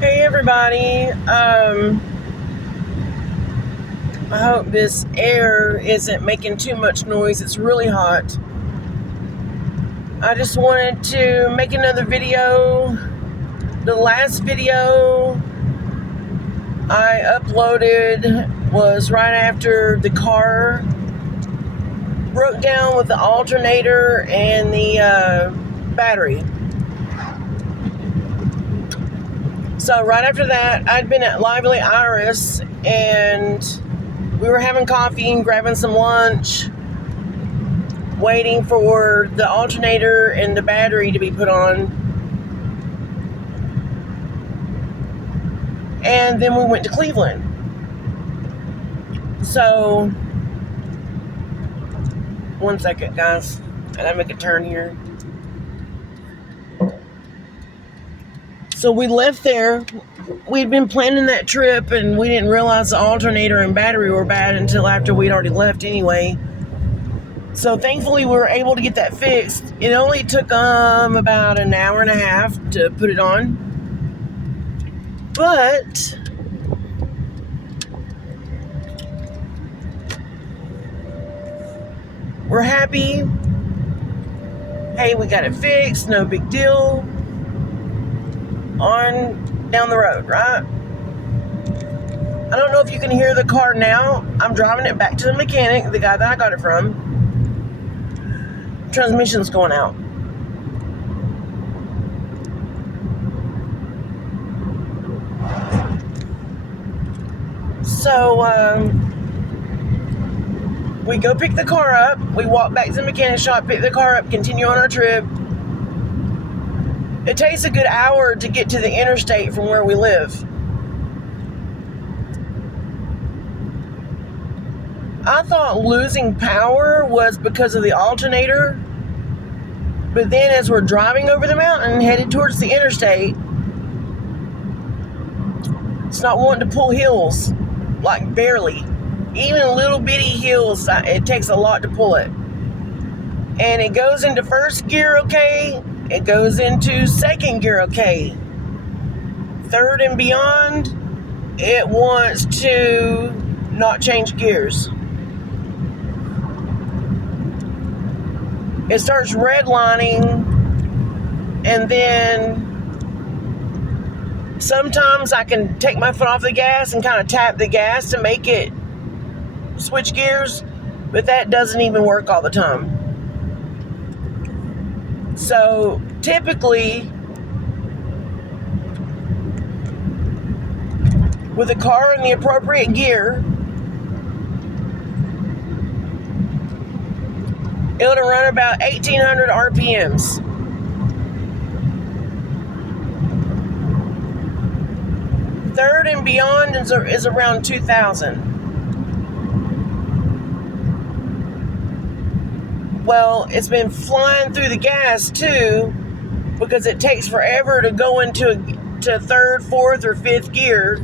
Hey everybody, I hope this air isn't making too much noise. It's really hot. I just wanted to make another video. The last video I uploaded was right after the car broke down with the alternator and the battery. So right after that, I'd been at Lively Iris and we were having coffee and grabbing some lunch, waiting for the alternator and the battery to be put on. And then we went to Cleveland. So, one second, guys. I gotta make a turn here. So we left there. We'd been planning that trip and we didn't realize the alternator and battery were bad until after we'd already left anyway. So thankfully we were able to get that fixed. It only took about an hour and a half to put it on. But we're happy. Hey, we got it fixed, no big deal. On down the road, right? I don't know if you can hear the car now. I'm driving it back to the mechanic, the guy that I got it from. Transmission's going out. So, we go pick the car up. We walk back to the mechanic shop, pick the car up, continue on our trip. It takes a good hour to get to the interstate from where we live. I thought losing power was because of the alternator, but then as we're driving over the mountain headed towards the interstate, it's not wanting to pull hills, like barely. Even little bitty hills, it takes a lot to pull it. And it goes into first gear okay, it goes into second gear okay. Third and beyond, it wants to not change gears. It starts redlining, and then sometimes I can take my foot off the gas and kind of tap the gas to make it switch gears, but that doesn't even work all the time. So typically, with a car in the appropriate gear, it'll run about 1,800 RPMs. Third and beyond is around 2,000. Well, it's been flying through the gas too, because it takes forever to go into third, fourth, or fifth gear,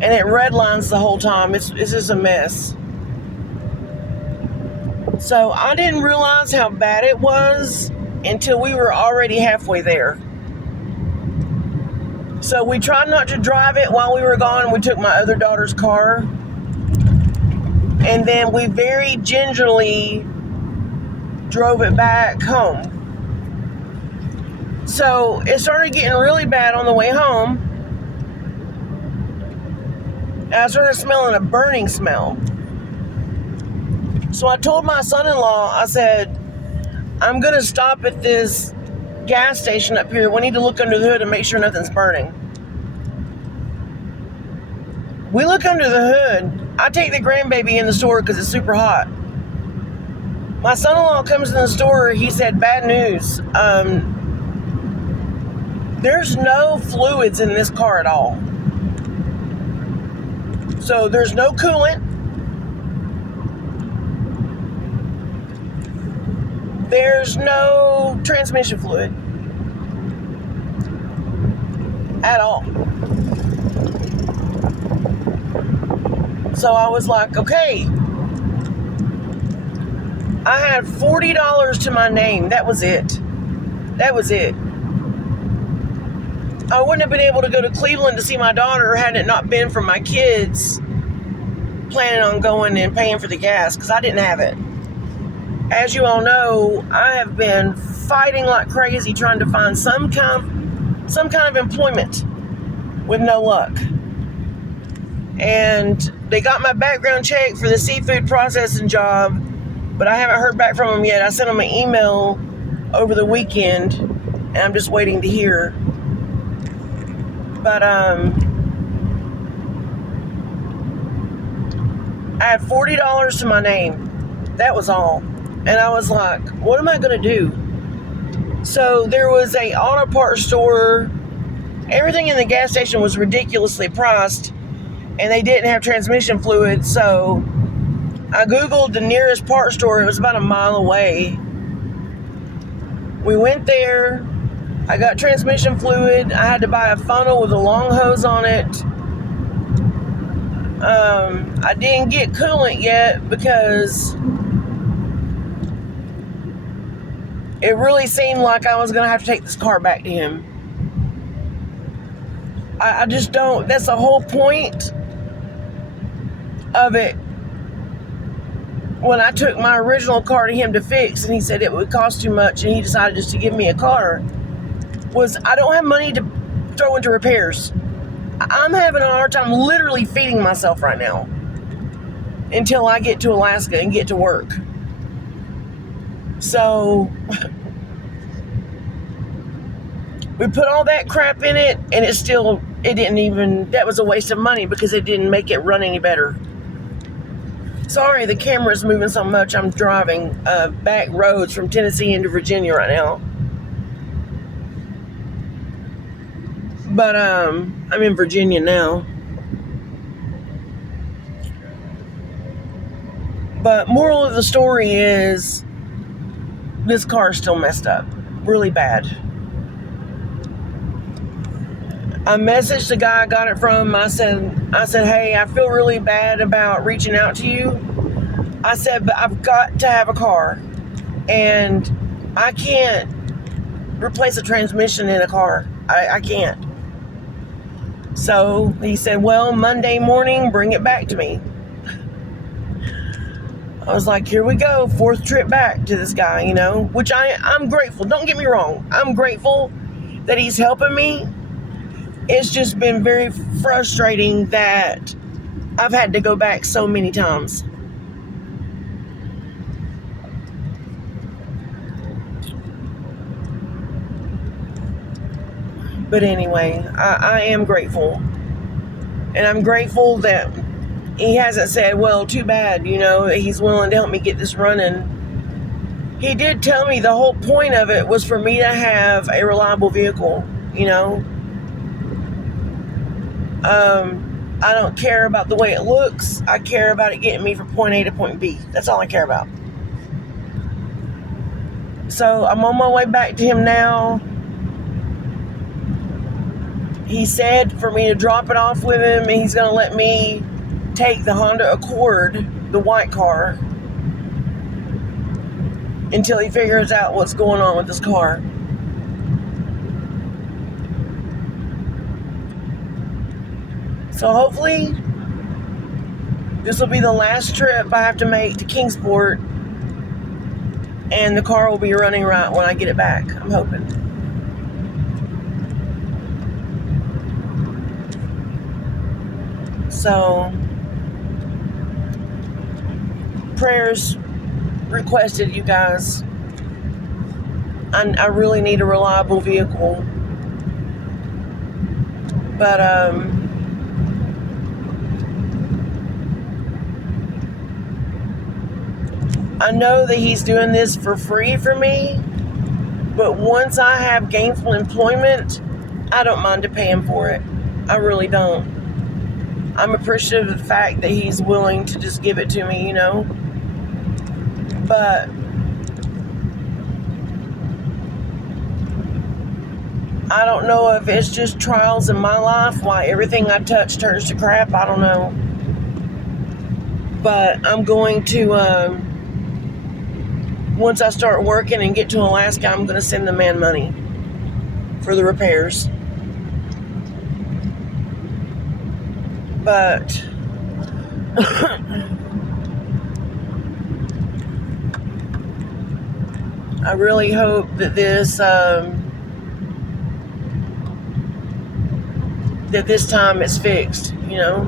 and it redlines the whole time. It's just a mess. So I didn't realize how bad it was until we were already halfway there. So we tried not to drive it while we were gone. We took my other daughter's car. And then we very gingerly drove it back home. So it started getting really bad on the way home. And I started smelling a burning smell. So I told my son-in-law, I said, I'm going to stop at this gas station up here. We need to look under the hood and make sure nothing's burning. We look under the hood. I take the grandbaby in the store because it's super hot. My son-in-law comes in the store. He said, bad news. There's no fluids in this car at all. So there's no coolant. There's no transmission fluid at all. So I was like, okay. I had $40 to my name. That was it. I wouldn't have been able to go to Cleveland to see my daughter had it not been for my kids planning on going and paying for the gas, because I didn't have it. As you all know, I have been fighting like crazy trying to find some kind of employment with no luck. And they got my background check for the seafood processing job, but I haven't heard back from them yet. I sent them an email over the weekend, and I'm just waiting to hear. But I had $40 to my name. That was all. And I was like, what am I going to do? So there was a auto parts store. Everything in the gas station was ridiculously priced, and they didn't have transmission fluid. So I Googled the nearest parts store. It was about a mile away. We went there. I got transmission fluid. I had to buy a funnel with a long hose on it. I didn't get coolant yet because it really seemed like I was going to have to take this car back to him. I just don't. That's the whole point of it. When I took my original car to him to fix, and he said it would cost too much, and he decided just to give me a car, was I don't have money to throw into repairs. I'm having a hard time literally feeding myself right now until I get to Alaska and get to work. So we put all that crap in it, and that was a waste of money because it didn't make it run any better. Sorry, the camera's moving so much. I'm driving back roads from Tennessee into Virginia right now. But I'm in Virginia now. But moral of the story is this car is still messed up. Really bad. I messaged the guy I got it from. I said, hey, I feel really bad about reaching out to you. I said, but I've got to have a car. And I can't replace a transmission in a car. I can't. So he said, well, Monday morning, bring it back to me. I was like, here we go. 4th trip back to this guy, which I'm grateful. Don't get me wrong. I'm grateful that he's helping me. It's just been very frustrating that I've had to go back so many times. But anyway, I am grateful. And I'm grateful that he hasn't said, well, too bad, he's willing to help me get this running. He did tell me the whole point of it was for me to have a reliable vehicle, I don't care about the way it looks. I care about it getting me from point A to point B. That's all I care about. So I'm on my way back to him now. He said for me to drop it off with him, and he's going to let me take the Honda Accord, the white car, until he figures out what's going on with this car. So hopefully this will be the last trip I have to make to Kingsport, and the car will be running right when I get it back. I'm hoping. So, prayers requested, you guys. I really need a reliable vehicle. But, I know that he's doing this for free for me, but once I have gainful employment, I don't mind to pay him for it. I really don't. I'm appreciative of the fact that he's willing to just give it to me, But I don't know if it's just trials in my life, why everything I touch turns to crap. I don't know. But I'm going to, once I start working and get to Alaska, I'm going to send the man money for the repairs. But I really hope that this time it's fixed, you know.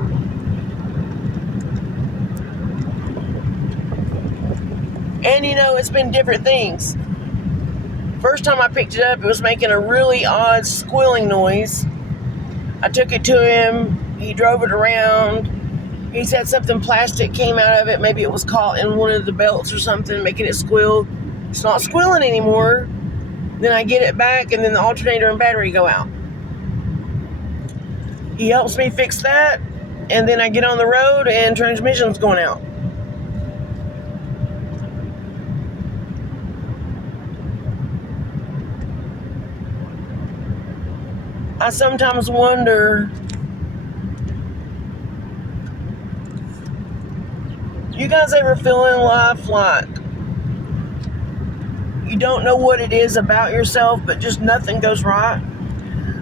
And you know, it's been different things. First time I picked it up, it was making a really odd squealing noise. I took it to him. He drove it around. He said something plastic came out of it. Maybe it was caught in one of the belts or something, making it squeal. It's not squealing anymore. Then I get it back, and then the alternator and battery go out. He helps me fix that, and then I get on the road, and transmission's going out. I sometimes wonder, you guys ever feel in life like you don't know what it is about yourself, but just nothing goes right?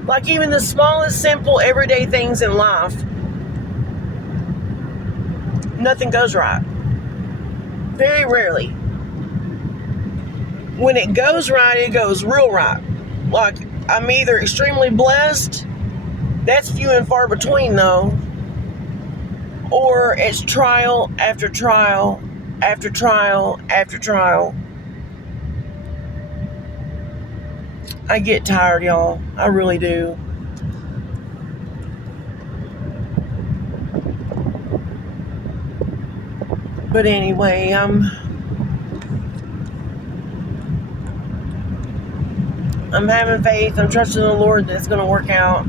Like even the smallest, simple, everyday things in life, nothing goes right. Very rarely. When it goes right, it goes real right. Like, I'm either extremely blessed, that's few and far between though, or it's trial after trial after trial after trial. I get tired, y'all. I really do. But anyway, I'm having faith. I'm trusting the Lord that it's going to work out.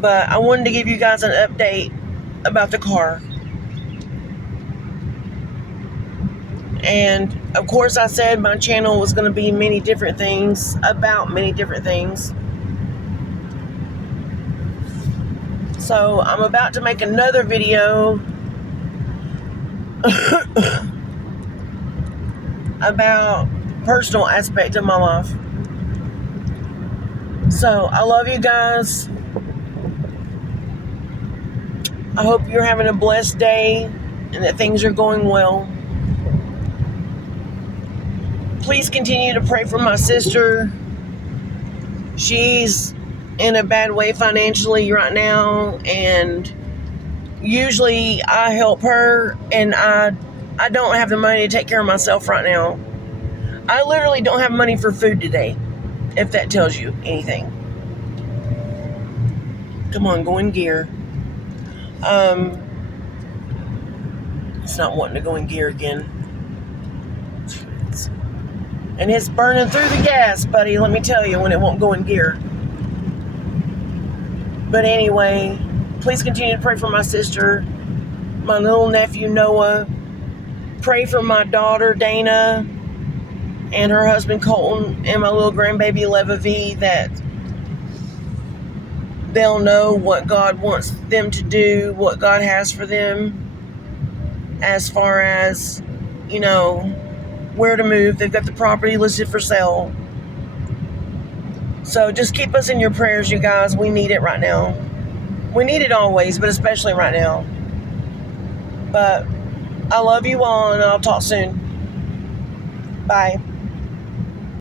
But I wanted to give you guys an update about the car. And of course I said my channel was going to be many different things, about many different things. So I'm about to make another video about personal aspect of my life. So I love you guys. I hope you're having a blessed day and that things are going well. Please continue to pray for my sister. She's in a bad way financially right now, and usually I help her, and I don't have the money to take care of myself right now. I literally don't have money for food today, if that tells you anything. Come on, go in gear. It's not wanting to go in gear again. And it's burning through the gas, buddy, let me tell you, when it won't go in gear. But anyway, please continue to pray for my sister, my little nephew Noah. Pray for my daughter Dana and her husband Colton and my little grandbaby Leva V, that they'll know what God wants them to do, what God has for them, as far as, you know, where to move. They've got the property listed for sale. So just keep us in your prayers, you guys. We need it right now. We need it always, but especially right now. But I love you all, and I'll talk soon. Bye.